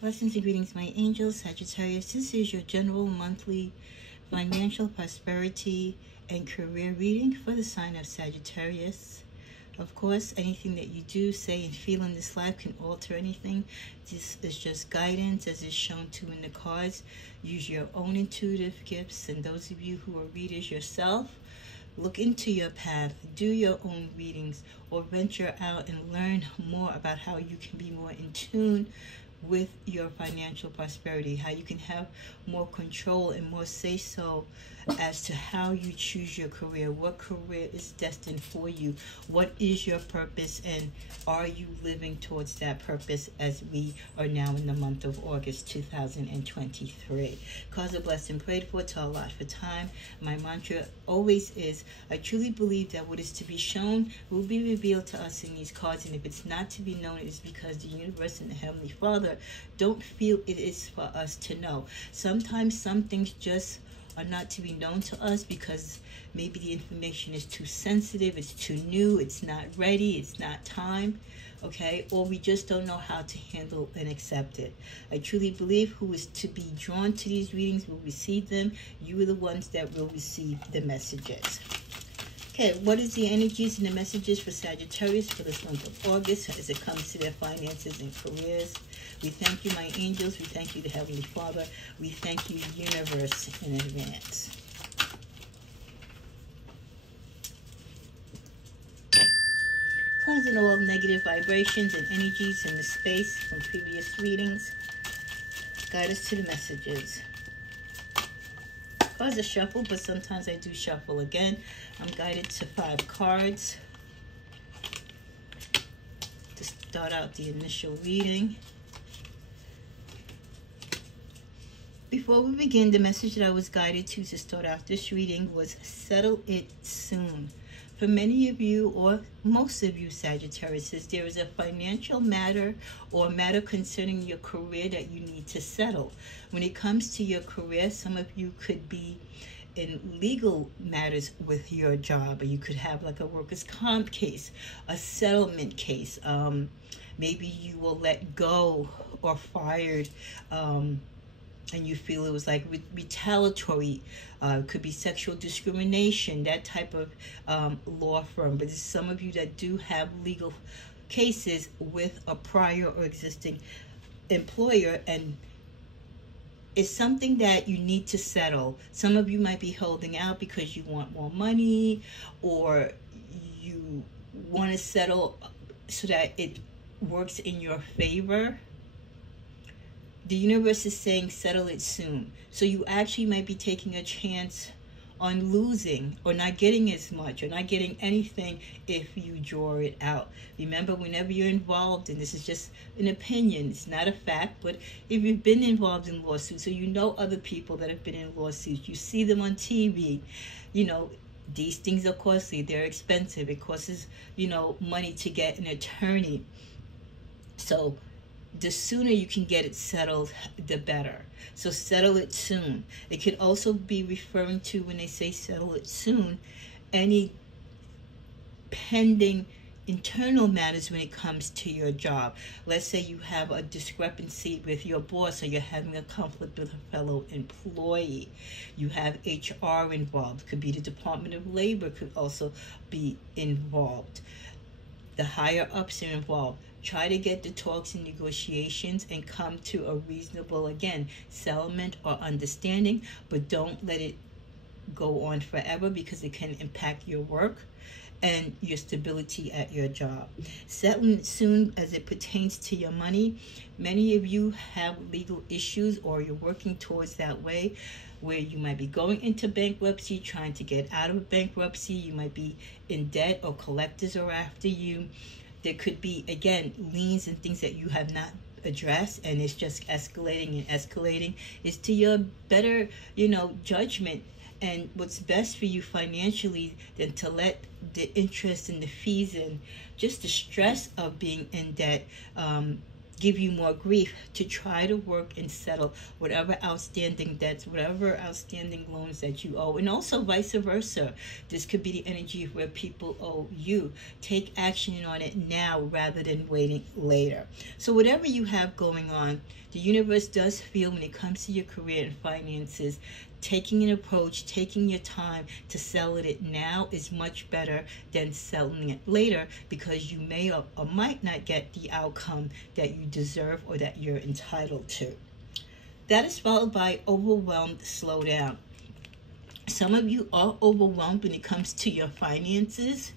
Blessings and greetings, my angels, Sagittarius. This is your general monthly financial prosperity and career reading for the sign of Sagittarius. Of course, anything that you do, say, and feel in this life can alter anything. This is just guidance as is shown to in the cards. Use your own intuitive gifts, and those of you who are readers yourself, look into your path, do your own readings, or venture out and learn more about how you can be more in tune with your financial prosperity, how you can have more control and more say-so as to how you choose your career, what career is destined for you, what is your purpose, and are you living towards that purpose as we are now in the month of August 2023. Cause a blessing prayed for to Allah for time. My mantra always is, I truly believe that what is to be shown will be revealed to us in these cards, and if it's not to be known, it is because the universe and the Heavenly Father don't feel it is for us to know. Sometimes some things just are not to be known to us because maybe the information is too sensitive, it's too new, it's not ready, it's not time, okay? Or we just don't know how to handle and accept it. I truly believe who is to be drawn to these readings will receive them. You are the ones that will receive the messages. Okay, what is the energies and the messages for Sagittarius for this month of August as it comes to their finances and careers? We thank you, my angels. We thank you, the Heavenly Father. We thank you, universe, in advance. Cleansing all negative vibrations and energies in the space from previous readings. Guide us to the messages. Cause a shuffle, but sometimes I do shuffle again. I'm guided to 5 cards to start out the initial reading. Before we begin, the message that I was guided to start out this reading was settle it soon. For many of you, or most of you Sagittarius, there is a financial matter or matter concerning your career that you need to settle. When it comes to your career, some of you could be in legal matters with your job, or you could have like a workers' comp case, a settlement case. Maybe you were let go or fired, and you feel it was like retaliatory, could be sexual discrimination, that type of law firm. But there's some of you that do have legal cases with a prior or existing employer, and it's something that you need to settle. Some of you might be holding out because you want more money, or you want to settle so that it works in your favor. The universe is saying settle it soon. So you actually might be taking a chance on losing or not getting as much or not getting anything if you draw it out. Remember, whenever you're involved, and this is just an opinion, it's not a fact, but if you've been involved in lawsuits, so you know other people that have been in lawsuits, you see them on TV, you know, these things are costly, they're expensive, it costs, you know, money to get an attorney. So the sooner you can get it settled, the better. So settle it soon. It could also be referring to, when they say settle it soon, any pending internal matters when it comes to your job. Let's say you have a discrepancy with your boss, or you're having a conflict with a fellow employee. You have HR involved. Could be the Department of Labor, could also be involved. The higher ups are involved. Try to get the talks and negotiations and come to a reasonable, again, settlement or understanding, but don't let it go on forever because it can impact your work and your stability at your job. Settling it soon as it pertains to your money. Many of you have legal issues, or you're working towards that way, where you might be going into bankruptcy, trying to get out of bankruptcy. You might be in debt, or collectors are after you. There could be, again, liens and things that you have not addressed, and it's just escalating and escalating. It's to your better, you know, judgment and what's best for you financially than to let the interest and the fees and just the stress of being in debt give you more grief, to try to work and settle whatever outstanding debts, whatever outstanding loans that you owe. And also vice versa. This could be the energy of where people owe you. Take action on it now rather than waiting later. So whatever you have going on, The universe does feel when it comes to your career and finances, taking an approach, taking your time to sell it now is much better than selling it later, because you may or might not get the outcome that you deserve or that you're entitled to. That is followed by overwhelmed slowdown. Some of you are overwhelmed when it comes to your finances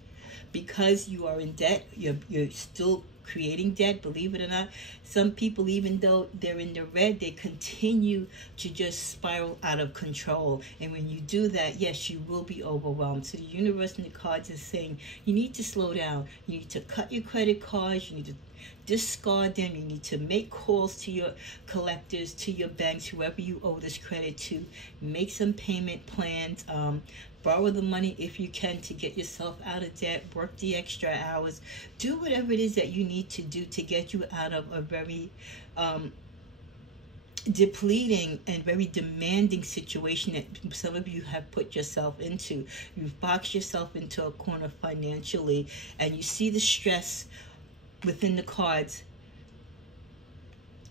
because you are in debt. You're still creating debt, believe it or not. Some people, even though they're in the red, they continue to just spiral out of control. And when you do that, yes, you will be overwhelmed. So the universe and the cards is saying you need to slow down. You need to cut your credit cards. You need to discard them. You need to make calls to your collectors, to your banks, whoever you owe this credit to. Make some payment plans. Borrow the money if you can to get yourself out of debt. Work the extra hours. Do whatever it is that you need to do to get you out of a very depleting and very demanding situation that some of you have put yourself into. You've boxed yourself into a corner financially, and you see the stress within the cards.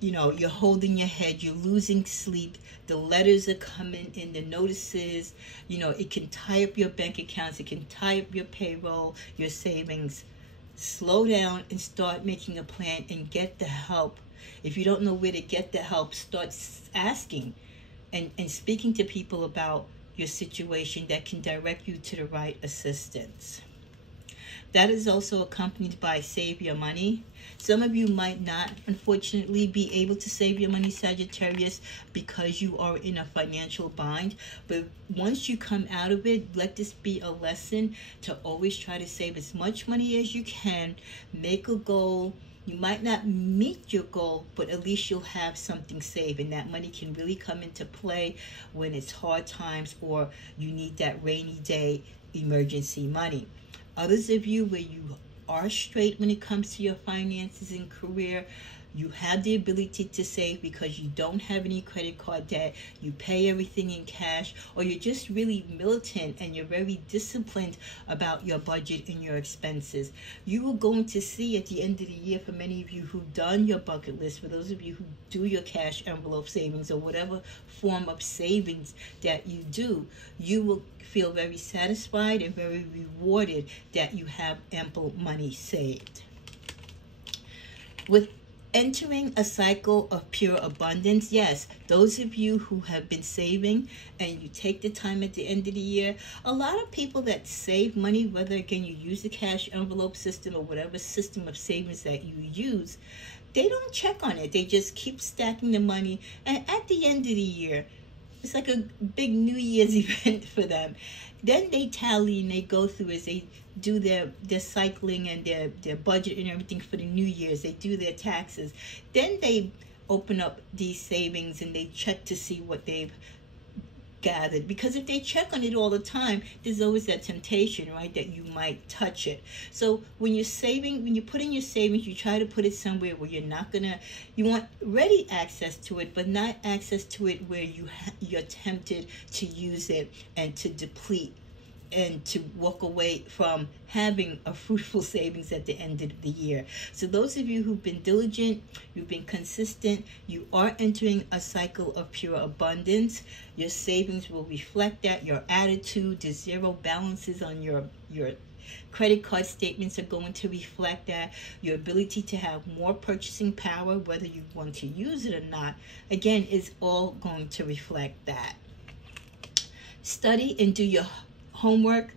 You know, you're holding your head, you're losing sleep, the letters are coming in, the notices, you know, it can tie up your bank accounts, it can tie up your payroll, your savings. Slow down and start making a plan and get the help. If you don't know where to get the help, start asking and speaking to people about your situation that can direct you to the right assistance. That is also accompanied by save your money. Some of you might not, unfortunately, be able to save your money, Sagittarius, because you are in a financial bind. But once you come out of it, let this be a lesson to always try to save as much money as you can. Make a goal. You might not meet your goal, but at least you'll have something saved, and that money can really come into play when it's hard times or you need that rainy day emergency money. Others of you where you are straight when it comes to your finances and career, you have the ability to save because you don't have any credit card debt, you pay everything in cash, or you're just really militant and you're very disciplined about your budget and your expenses. You are going to see at the end of the year, for many of you who've done your bucket list, for those of you who do your cash envelope savings or whatever form of savings that you do, you will feel very satisfied and very rewarded that you have ample money saved. With entering a cycle of pure abundance, yes, those of you who have been saving and you take the time at the end of the year, a lot of people that save money, whether again you use the cash envelope system or whatever system of savings that you use, they don't check on it. They just keep stacking the money, and at the end of the year, it's like a big New Year's event for them. Then they tally and they go through as they do their cycling and their budget and everything for the New Year's. They do their taxes. Then they open up these savings and they check to see what they've gathered. Because if they check on it all the time, there's always that temptation, right, that you might touch it. So when you're saving, when you put in your savings, you try to put it somewhere where you're not gonna, you want ready access to it, but not access to it where you're tempted to use it and to deplete and to walk away from having a fruitful savings at the end of the year. So those of you who've been diligent, you've been consistent, you are entering a cycle of pure abundance. Your savings will reflect that. Your attitude, the zero balances on your credit card statements are going to reflect that. Your ability to have more purchasing power, whether you want to use it or not, again, is all going to reflect that. Study and do your homework.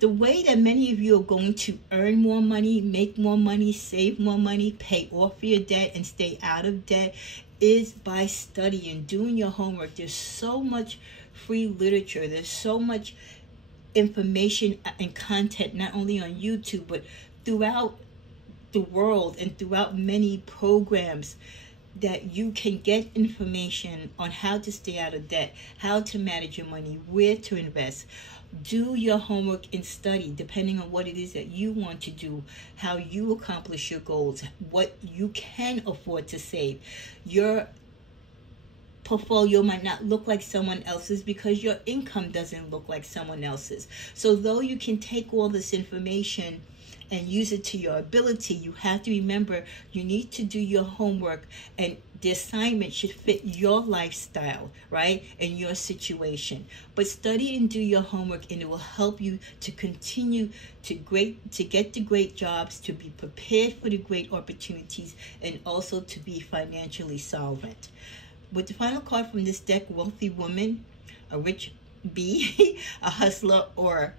The way that many of you are going to earn more money, make more money, save more money, pay off your debt, and stay out of debt is by studying, doing your homework. There's so much free literature. There's so much information and content, not only on YouTube, but throughout the world and throughout many programs, that you can get information on how to stay out of debt, how to manage your money, where to invest. Do your homework and study, depending on what it is that you want to do, how you accomplish your goals, what you can afford to save. Your portfolio might not look like someone else's because your income doesn't look like someone else's. So though you can take all this information and use it to your ability. You have to remember you need to do your homework, and the assignment should fit your lifestyle, right, and your situation. But study and do your homework, and it will help you to continue to get the great jobs, to be prepared for the great opportunities, and also to be financially solvent. With the final card from this deck, wealthy woman, a rich bee, a hustler, or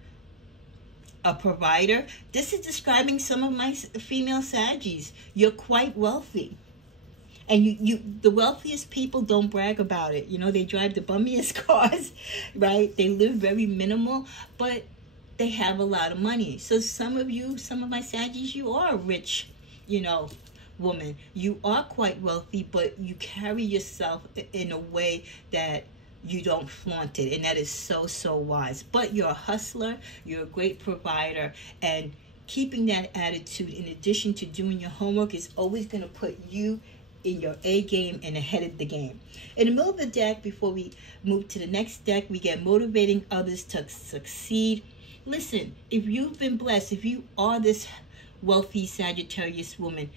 a provider. This is describing some of my female Saggies. You're quite wealthy. And the wealthiest people don't brag about it. You know, they drive the bummiest cars, right? They live very minimal, but they have a lot of money. So some of my Saggies, you are a rich, woman. You are quite wealthy, but you carry yourself in a way that you don't flaunt it, and that is so wise. But you're a hustler, you're a great provider, and keeping that attitude in addition to doing your homework is always going to put you in your A game and ahead of the game. In the middle of the deck, before we move to the next deck, we get motivating others to succeed. Listen, if you've been blessed, if you are this wealthy Sagittarius woman,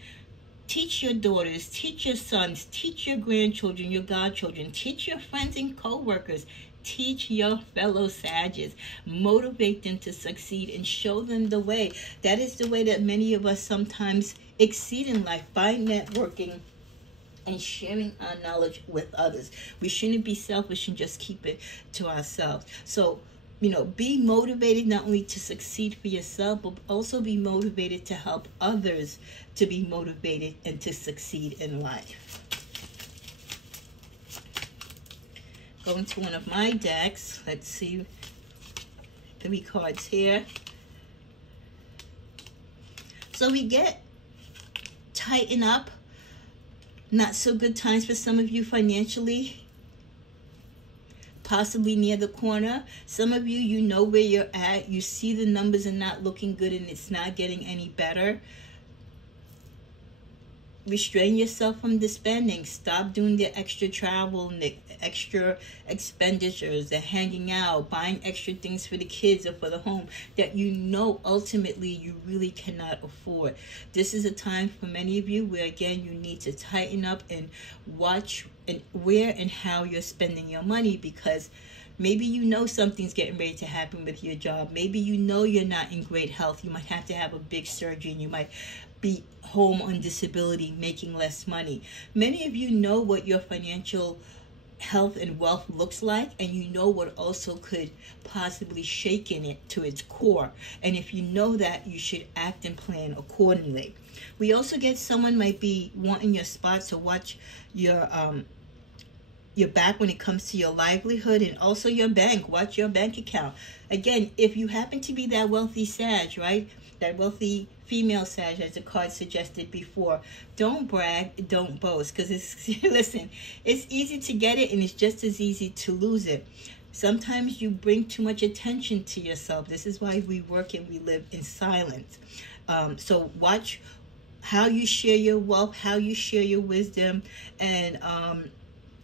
teach your daughters, teach your sons, teach your grandchildren, your godchildren, teach your friends and co-workers, teach your fellow Sagittarius, motivate them to succeed and show them the way. That is the way that many of us sometimes exceed in life, by networking and sharing our knowledge with others. We shouldn't be selfish and just keep it to ourselves. So, be motivated not only to succeed for yourself, but also be motivated to help others to be motivated and to succeed in life. Going to one of my decks. Let's see. 3 cards here. So we get tighten up. Not so good times for some of you financially. Possibly near the corner. Some of you, you know where you're at. You see the numbers are not looking good and it's not getting any better. Restrain yourself from the spending. Stop doing the extra travel and the extra expenditures, the hanging out, buying extra things for the kids or for the home that ultimately you really cannot afford. This is a time for many of you where, again, you need to tighten up and watch and where and how you're spending your money, because maybe something's getting ready to happen with your job. Maybe you're not in great health. You might have to have a big surgery and you might be home on disability, making less money. Many of you know what your financial health and wealth looks like, and you know what also could possibly shake in it to its core. And if you know that, you should act and plan accordingly. We also get someone might be wanting your spot, so watch your back when it comes to your livelihood, and also your bank. Watch your bank account. Again, if you happen to be that wealthy Sag, right? That wealthy female Sag, as the card suggested before, don't brag, don't boast, because listen, it's easy to get it and it's just as easy to lose it. Sometimes you bring too much attention to yourself. This is why we work and we live in silence. So watch how you share your wealth, how you share your wisdom, and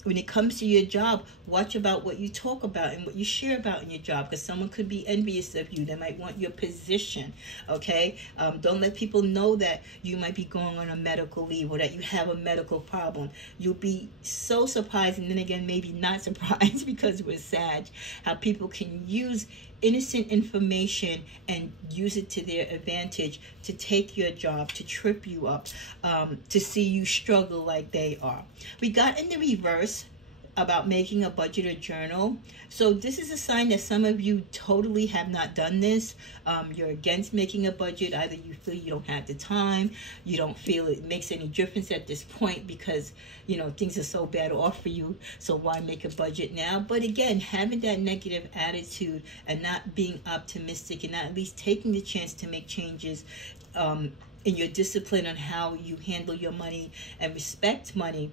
when it comes to your job, watch about what you talk about and what you share about in your job, because someone could be envious of you. They might want your position, okay? Don't let people know that you might be going on a medical leave or that you have a medical problem. You'll be so surprised, and then again, maybe not surprised, because we're Sag, how people can use innocent information and use it to their advantage to take your job, to trip you up, to see you struggle like they are. We got in the reverse about making a budget or journal. So this is a sign that some of you totally have not done this. You're against making a budget. Either you feel you don't have the time, you don't feel it makes any difference at this point because, things are so bad off for you. So why make a budget now? But again, having that negative attitude and not being optimistic and not at least taking the chance to make changes in your discipline on how you handle your money and respect money,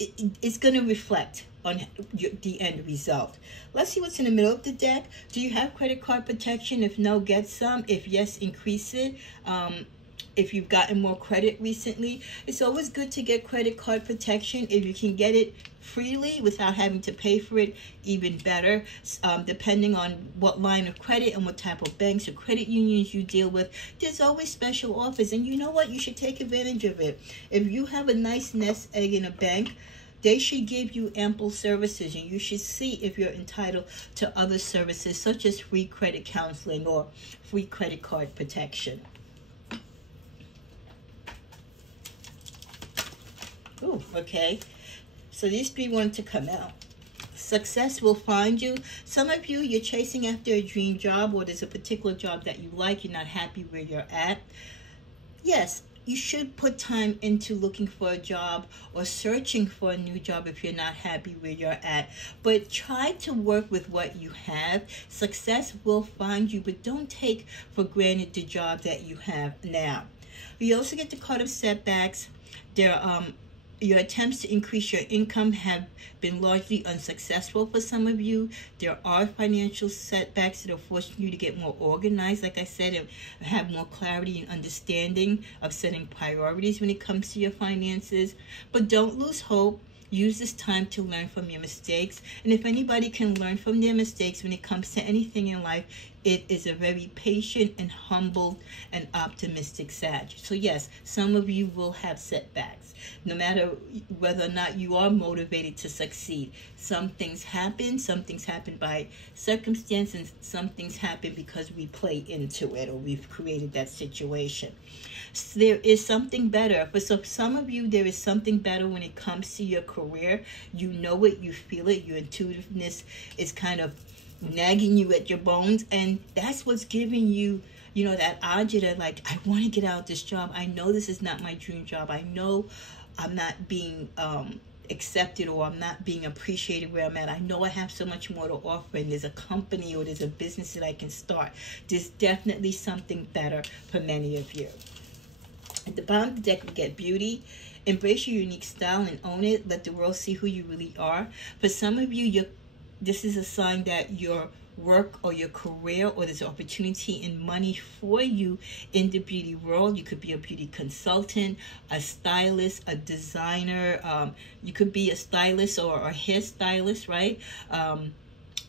it's going to reflect on the end result. Let's see what's in the middle of the deck. Do you have credit card protection? If no, get some. If yes, increase it. if you've gotten more credit recently, it's always good to get credit card protection. If you can get it freely without having to pay for it, even better. Depending on what line of credit and what type of banks or credit unions you deal with, there's always special offers. And you know what? You should take advantage of it. If you have a nice nest egg in a bank, they should give you ample services, and you should see if you're entitled to other services such as free credit counseling or free credit card protection. Ooh, okay. So these three wanted to come out. Success will find you. Some of you, you're chasing after a dream job, or there's a particular job that you like. You're not happy where you're at. Yes, you should put time into looking for a job or searching for a new job if you're not happy where you're at. But try to work with what you have. Success will find you, but don't take for granted the job that you have now. We also get the card of setbacks. Your attempts to increase your income have been largely unsuccessful for some of you. There are financial setbacks that are forcing you to get more organized, like I said, and have more clarity and understanding of setting priorities when it comes to your finances. But don't lose hope. Use this time to learn from your mistakes. And if anybody can learn from their mistakes when it comes to anything in life, it is a very patient and humbled and optimistic Sag. So yes, some of you will have setbacks, no matter whether or not you are motivated to succeed. Some things happen by circumstance, and some things happen because we play into it or we've created that situation. So there is something better. For some of you, there is something better when it comes to your career. You know it, you feel it, your intuitiveness is kind of nagging you at your bones, and that's what's giving you, you know, that agita, like, I want to get out of this job. I know this is not my dream job. I know I'm not being accepted, or I'm not being appreciated where I'm at. I know I have so much more to offer, and there's a company or there's a business that I can start. There's definitely something better for many of you. At the bottom of the deck, we get beauty. Embrace your unique style and own it. Let the world see who you really are. For some of you, this is a sign that your work or your career, or there's opportunity and money for you in the beauty world. You could be a beauty consultant, a stylist, a designer. You could be a stylist or a hairstylist, right?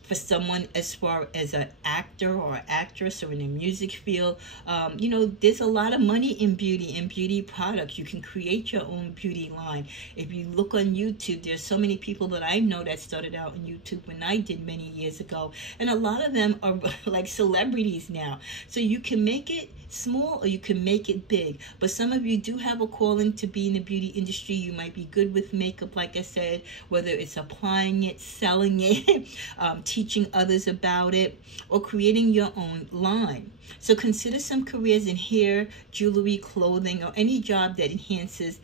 For someone as far as an actor or an actress or in the music field, you know, there's a lot of money in beauty products. You can create your own beauty line. If you look on YouTube, there's so many people that I know that started out on YouTube when I did many years ago, and a lot of them are like celebrities now. So you can make it small or you can make it big. But some of you do have a calling to be in the beauty industry. You might be good with makeup, like I said, whether it's applying it, selling it, teaching others about it, or creating your own line. So consider some careers in hair, jewelry, clothing, or any job that enhances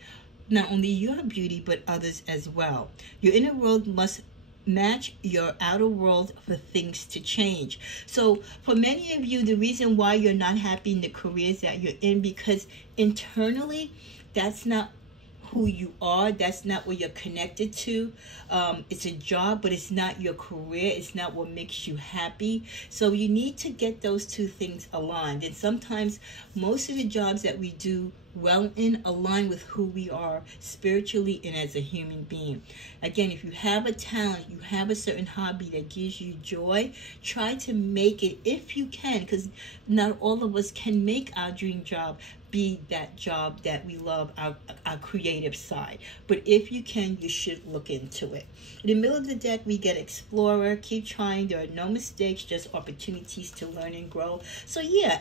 not only your beauty but others as well. Your inner world must match your outer world for things to change. So for many of you, the reason why you're not happy in the careers that you're in, because internally that's not who you are, that's not what you're connected to. It's a job, but it's not your career. It's not what makes you happy. So you need to get those two things aligned. And sometimes most of the jobs that we do well in align with who we are spiritually and as a human being. Again, if you have a talent, you have a certain hobby that gives you joy, try to make it if you can, because not all of us can make our dream job be that job that we love, our creative side. But if you can, you should look into it. In the middle of the deck, we get Explorer. Keep trying. There are no mistakes, just opportunities to learn and grow. So yeah,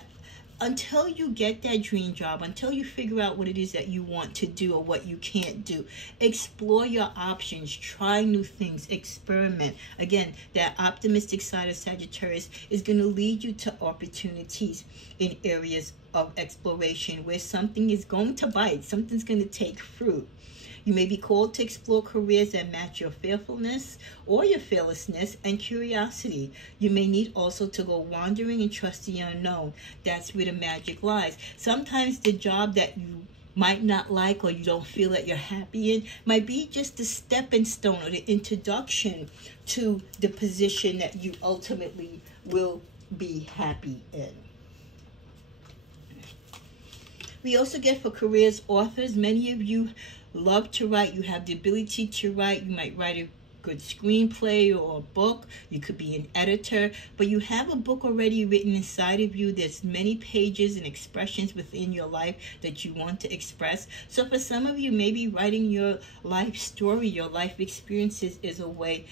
until you get that dream job, until you figure out what it is that you want to do or what you can't do, explore your options, try new things, experiment. Again, that optimistic side of Sagittarius is going to lead you to opportunities in areas of exploration where something is going to bite, something's going to take fruit. You may be called to explore careers that match your fearfulness or your fearlessness and curiosity. You may need also to go wandering and trust the unknown. That's where the magic lies. Sometimes the job that you might not like or you don't feel that you're happy in might be just the stepping stone or the introduction to the position that you ultimately will be happy in. We also get for careers authors. Many of you love to write. You have the ability to write. You might write a good screenplay or a book. You could be an editor, but you have a book already written inside of you. There's many pages and expressions within your life that you want to express. So for some of you, maybe writing your life story, your life experiences is a way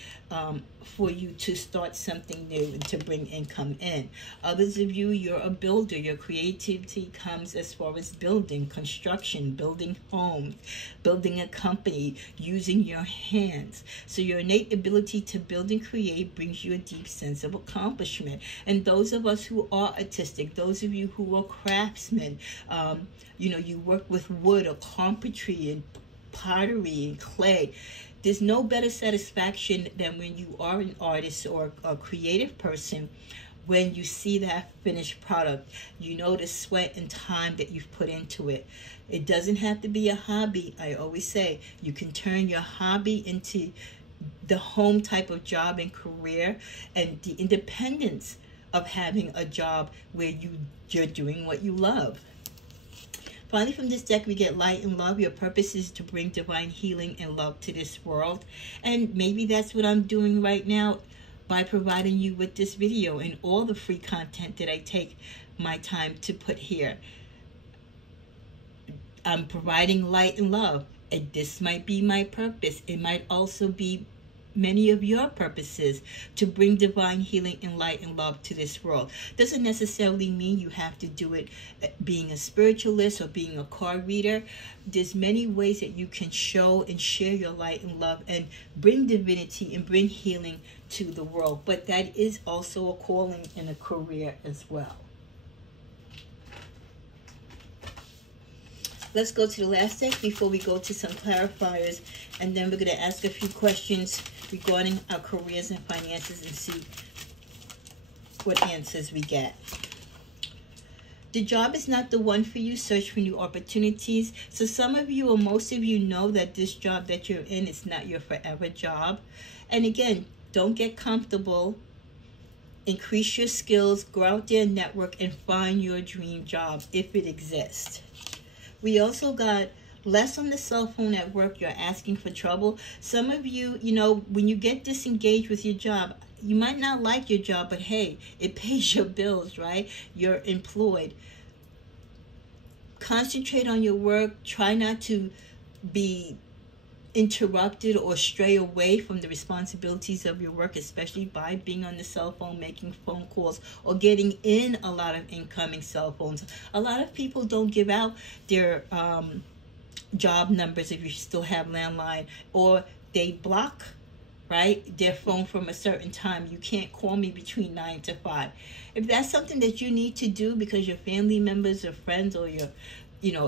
for you to start something new and to bring income in. Others of you, you're a builder. Your creativity comes as far as building, construction, building homes, building a company, using your hands. So your innate ability to build and create brings you a deep sense of accomplishment. And those of us who are artistic, those of you who are craftsmen, you work with wood or carpentry and pottery and clay. There's no better satisfaction than when you are an artist or a creative person, when you see that finished product. You know the sweat and time that you've put into it. It doesn't have to be a hobby. I always say you can turn your hobby into the home type of job and career, and the independence of having a job where you're doing what you love. Finally, from this deck, we get light and love. Your purpose is to bring divine healing and love to this world. And maybe that's what I'm doing right now by providing you with this video and all the free content that I take my time to put here. I'm providing light and love. And this might be my purpose. It might also be many of your purposes to bring divine healing and light and love to this world. Doesn't necessarily mean you have to do it being a spiritualist or being a card reader. There's many ways that you can show and share your light and love and bring divinity and bring healing to the world. But that is also a calling and a career as well. Let's go to the last deck before we go to some clarifiers, and then we're going to ask a few questions regarding our careers and finances and see what answers we get. The job is not the one for you. Search for new opportunities. So some of you or most of you know that this job that you're in is not your forever job. And again, don't get comfortable. Increase your skills, go out there and network, and find your dream job if it exists. We also got less on the cell phone at work. You're asking for trouble. Some of you, when you get disengaged with your job, you might not like your job, but hey, it pays your bills, right? You're employed. Concentrate on your work. Try not to be interrupted or stray away from the responsibilities of your work, especially by being on the cell phone, making phone calls, or getting in a lot of incoming cell phones. A lot of people don't give out their job numbers if you still have landline, or they block, right, their phone from a certain time. You can't call me between 9 to 5. If that's something that you need to do because your family members or friends or your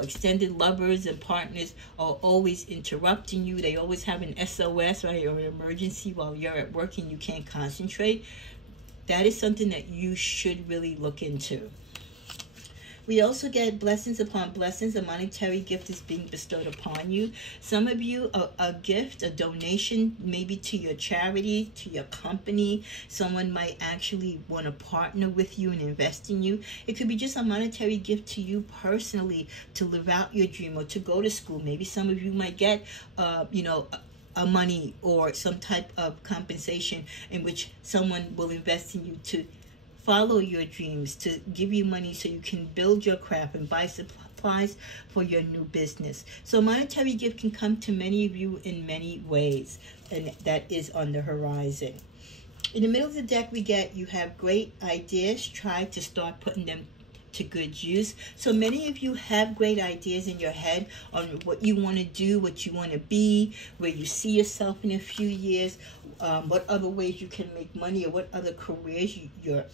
extended lovers and partners are always interrupting you, they always have an SOS, right, or an emergency while you're at work and you can't concentrate, that is something that you should really look into. We also get blessings upon blessings. A monetary gift is being bestowed upon you. Some of you, a gift, a donation, maybe to your charity, to your company. Someone might actually want to partner with you and invest in you. It could be just a monetary gift to you personally to live out your dream or to go to school. Maybe some of you might get, a money or some type of compensation in which someone will invest in you to follow your dreams, to give you money so you can build your craft and buy supplies for your new business. So monetary gift can come to many of you in many ways, and that is on the horizon. In the middle of the deck, we get you have great ideas. Try to start putting them to good use. So many of you have great ideas in your head on what you want to do, what you want to be, where you see yourself in a few years, what other ways you can make money, or what other careers you're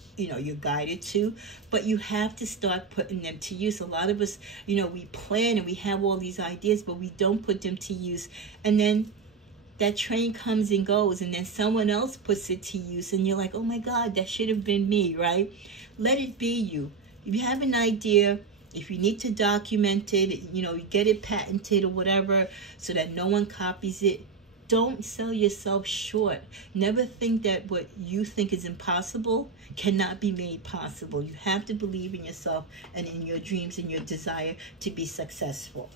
guided to. But you have to start putting them to use. A lot of us, we plan and we have all these ideas, but we don't put them to use. And then that train comes and goes, and then someone else puts it to use, and you're like, oh my God, that should have been me, right? Let it be you. If you have an idea, if you need to document it, you get it patented or whatever so that no one copies it, don't sell yourself short. Never think that what you think is impossible cannot be made possible. You have to believe in yourself and in your dreams and your desire to be successful.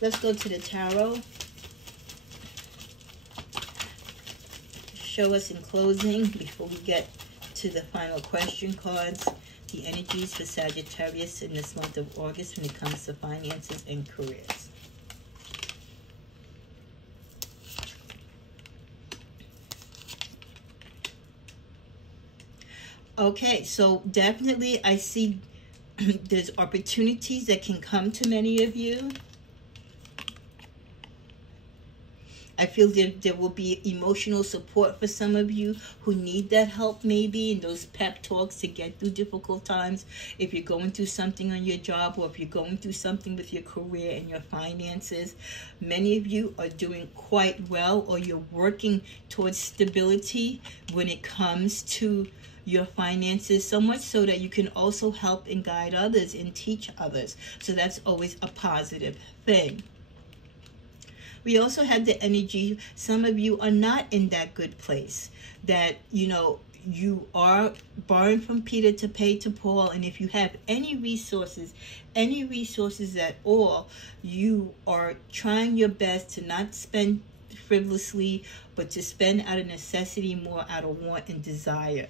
Let's go to the tarot. Show us in closing, before we get to the final question cards, the energies for Sagittarius in this month of August when it comes to finances and careers. Okay, so definitely I see there's opportunities that can come to many of you. I feel there will be emotional support for some of you who need that help, maybe, and those pep talks to get through difficult times. If you're going through something on your job, or if you're going through something with your career and your finances, many of you are doing quite well, or you're working towards stability when it comes to your finances, so much so that you can also help and guide others and teach others. So that's always a positive thing. We also had the energy, some of you are not in that good place, that, you know, you are borrowing from Peter to pay to Paul, and if you have any resources at all, you are trying your best to not spend frivolously, but to spend out of necessity, more out of want and desire.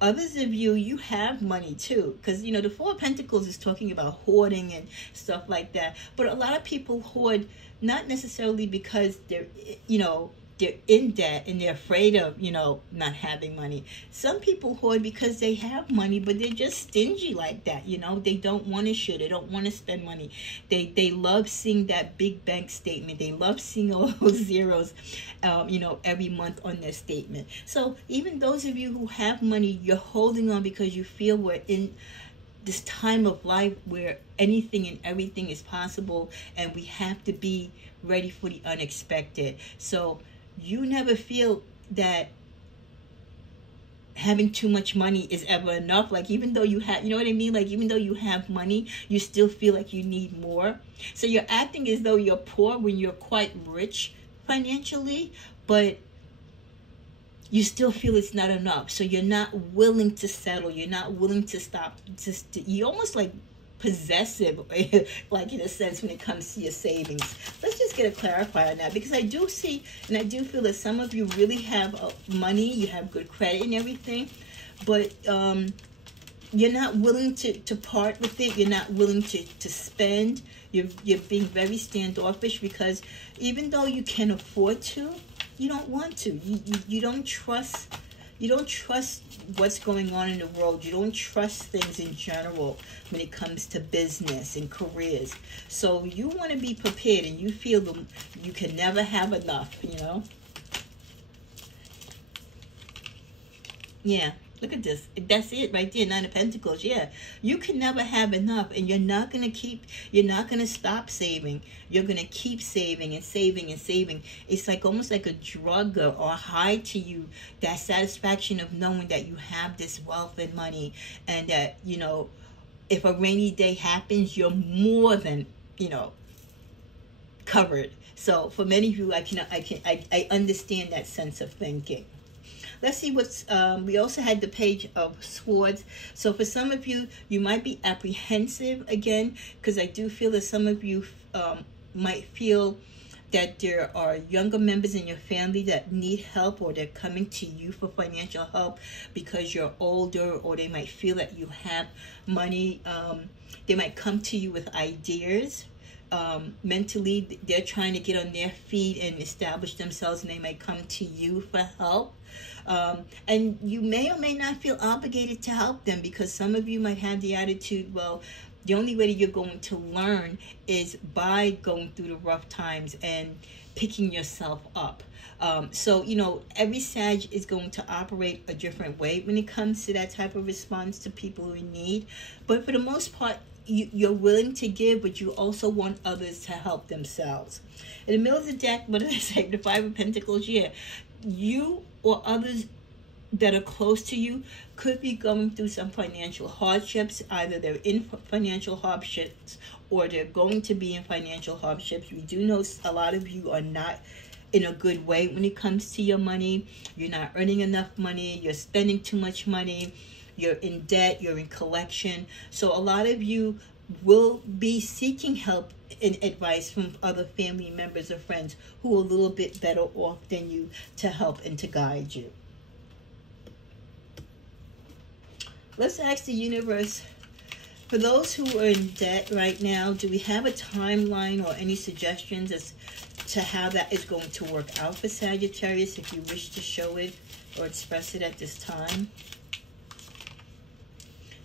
Others of you, you have money too, because, you know, the Four of Pentacles is talking about hoarding and stuff like that. But a lot of people hoard not necessarily because they're, you know, they're in debt and they're afraid of, you know, not having money. Some people hoard because they have money, but they're just stingy like that, you know. They don't want to share. They don't want to spend money. They love seeing that big bank statement. They love seeing all those zeros, you know, every month on their statement. So even those of you who have money, you're holding on because you feel we're in this time of life where anything and everything is possible, and we have to be ready for the unexpected. So you never feel that having too much money is ever enough. Like, even though you have, you know what I mean? Like, even though you have money, you still feel like you need more. So you're acting as though you're poor when you're quite rich financially, but you still feel it's not enough. So you're not willing to settle. You're not willing to stop. You're almost like possessive, like, in a sense, when it comes to your savings. Let's just get a clarifier on that, because I do see and I do feel that some of you really have money, you have good credit and everything, but you're not willing to part with it. You're not willing to spend. You're being very standoffish, because even though you can afford to, you don't want to. You don't trust. You don't trust what's going on in the world. You don't trust things in general when it comes to business and careers. So you want to be prepared, and you feel you can never have enough, you know? Yeah. Look at this. That's it right there, Nine of Pentacles. Yeah, you can never have enough, and you're not going to stop saving. You're going to keep saving and saving and saving. It's like almost like a drug or a high to you, that satisfaction of knowing that you have this wealth and money, and that, you know, if a rainy day happens, you're more than, you know, covered. So for many of you, I understand that sense of thinking. Let's see what's, we also had the Page of Swords. So for some of you, you might be apprehensive again, because I do feel that some of you might feel that there are younger members in your family that need help, or they're coming to you for financial help because you're older, or they might feel that you have money. They might come to you with ideas. Mentally, they're trying to get on their feet and establish themselves, and they might come to you for help. And you may or may not feel obligated to help them, because some of you might have the attitude, well, the only way that you're going to learn is by going through the rough times and picking yourself up. So, you know, every Sag is going to operate a different way when it comes to that type of response to people who need. But for the most part, you're willing to give, but you also want others to help themselves. In the middle of the deck, what did I say? The Five of Pentacles. Yeah, you or others that are close to you could be going through some financial hardships. Either they're in financial hardships, or they're going to be in financial hardships. We do know a lot of you are not in a good way when it comes to your money. You're not earning enough money. You're spending too much money. You're in debt. You're in collection. So a lot of you will be seeking help and advice from other family members or friends who are a little bit better off than you to help and to guide you. Let's ask the universe, for those who are in debt right now, do we have a timeline or any suggestions as to how that is going to work out for Sagittarius, if you wish to show it or express it at this time?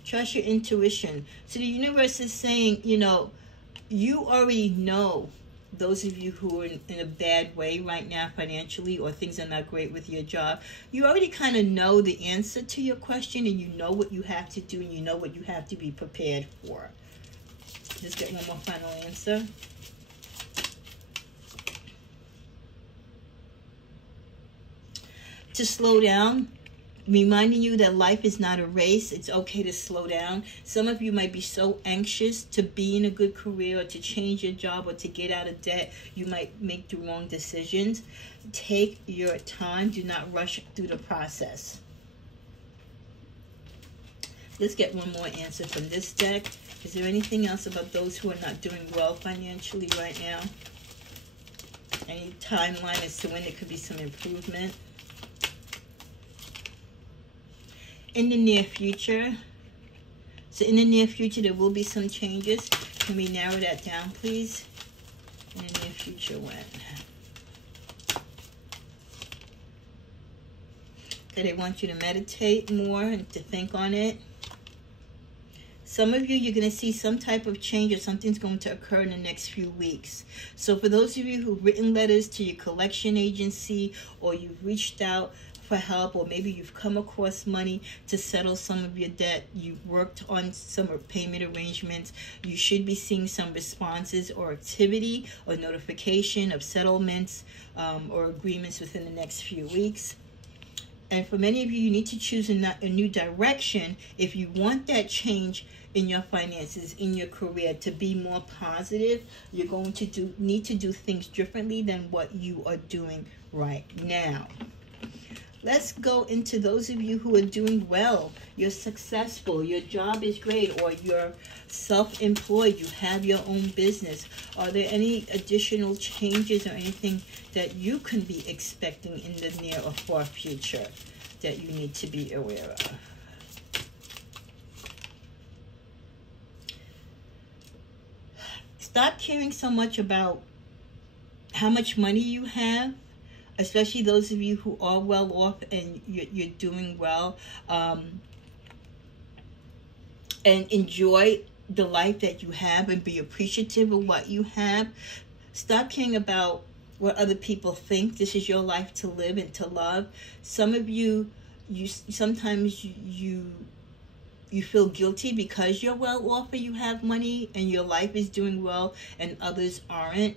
Trust your intuition. So the universe is saying, you know, you already know, those of you who are in a bad way right now financially, or things are not great with your job, you already kind of know the answer to your question, and you know what you have to do, and you know what you have to be prepared for. Just get one more final answer. To slow down, reminding you that life is not a race. It's okay to slow down. Some of you might be so anxious to be in a good career, or to change your job, or to get out of debt. You might make the wrong decisions. Take your time. Do not rush through the process. Let's get one more answer from this deck. Is there anything else about those who are not doing well financially right now? Any timeline as to when there could be some improvement? In the near future. So in the near future, there will be some changes. Can we narrow that down, please? In the near future, when? Okay, they want you to meditate more and to think on it. Some of you, you're going to see some type of change, or something's going to occur in the next few weeks. So for those of you who've written letters to your collection agency, or you've reached out for help, or maybe you've come across money to settle some of your debt, you've worked on some payment arrangements, you should be seeing some responses or activity or notification of settlements or agreements within the next few weeks. And for many of you, you need to choose a new direction if you want that change in your finances, in your career, to be more positive. You're going to need to do things differently than what you are doing right now. Let's go into those of you who are doing well. You're successful. Your job is great, or you're self-employed. You have your own business. Are there any additional changes or anything that you can be expecting in the near or far future that you need to be aware of? Stop caring so much about how much money you have, especially those of you who are well off and you're doing well, and enjoy the life that you have and be appreciative of what you have. Stop caring about what other people think. This is your life to live and to love. Some of you, sometimes you feel guilty because you're well off or you have money and your life is doing well, and others aren't.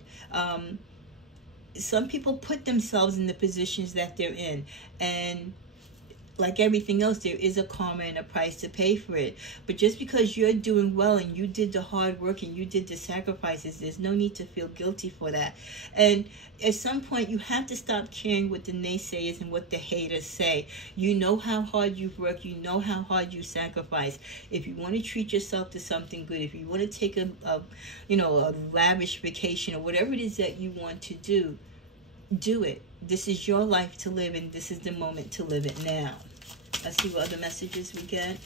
Some people put themselves in the positions that they're in, and like everything else, there is a karma and a price to pay for it. But just because you're doing well and you did the hard work and you did the sacrifices, there's no need to feel guilty for that. And at some point, you have to stop caring what the naysayers and what the haters say. You know how hard you've worked. You know how hard you sacrifice. If you want to treat yourself to something good, if you want to take a lavish vacation, or whatever it is that you want to do, do it. This is your life to live, and this is the moment to live it now. Let's see what other messages we get.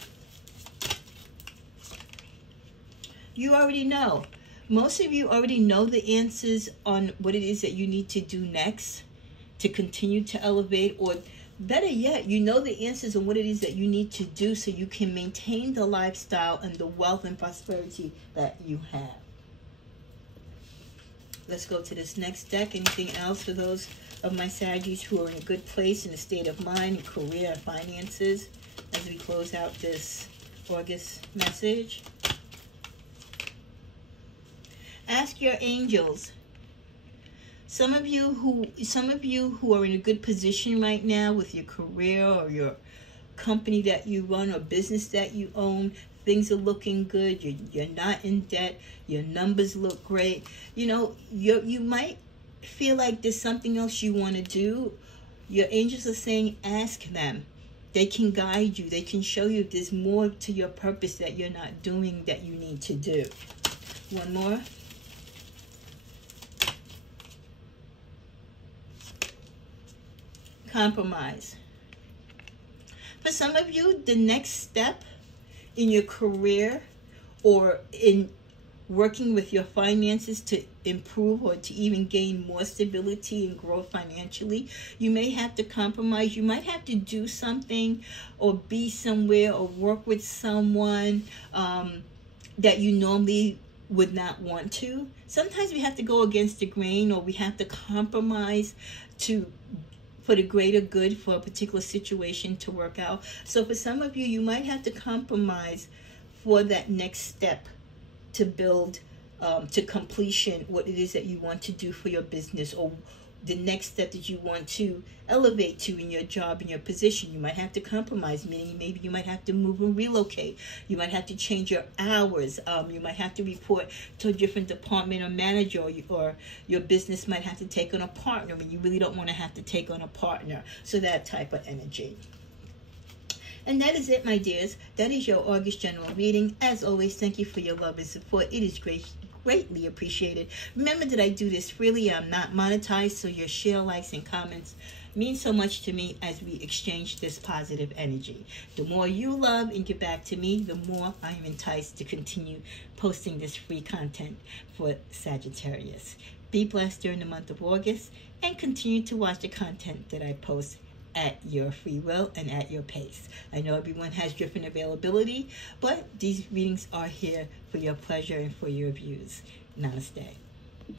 You already know. Most of you already know the answers on what it is that you need to do next to continue to elevate, or better yet, you know the answers on what it is that you need to do so you can maintain the lifestyle and the wealth and prosperity that you have. Let's go to this next deck. Anything else for those of my Saggies who are in a good place in a state of mind, and career, and finances, as we close out this August message? Ask your angels. Some of you who are in a good position right now with your career or your company that you run or business that you own, things are looking good. You're not in debt. Your numbers look great. You know, you might feel like there's something else you want to do, your angels are saying ask them. They can guide you. They can show you if there's more to your purpose that you're not doing that you need to do. One more. Compromise. For some of you, the next step in your career or in working with your finances to improve or to even gain more stability and grow financially, you may have to compromise. You might have to do something or be somewhere or work with someone that you normally would not want to. Sometimes we have to go against the grain, or we have to compromise for the greater good for a particular situation to work out. So for some of you, you might have to compromise for that next step to build to completion what it is that you want to do for your business, or the next step that you want to elevate to in your job, in your position. You might have to compromise, meaning maybe you might have to move and relocate. You might have to change your hours. You might have to report to a different department or manager, or your business might have to take on a partner, and you really don't want to have to take on a partner. So that type of energy. And that is it, my dears. That is your August general reading. As always, thank you for your love and support. It is greatly appreciated. Remember that I do this freely. I'm not monetized, so your share, likes, and comments mean so much to me as we exchange this positive energy. The more you love and give back to me, the more I am enticed to continue posting this free content for Sagittarius. Be blessed during the month of August, and continue to watch the content that I post at your free will and at your pace. I know everyone has different availability, but these readings are here for your pleasure and for your views. Namaste.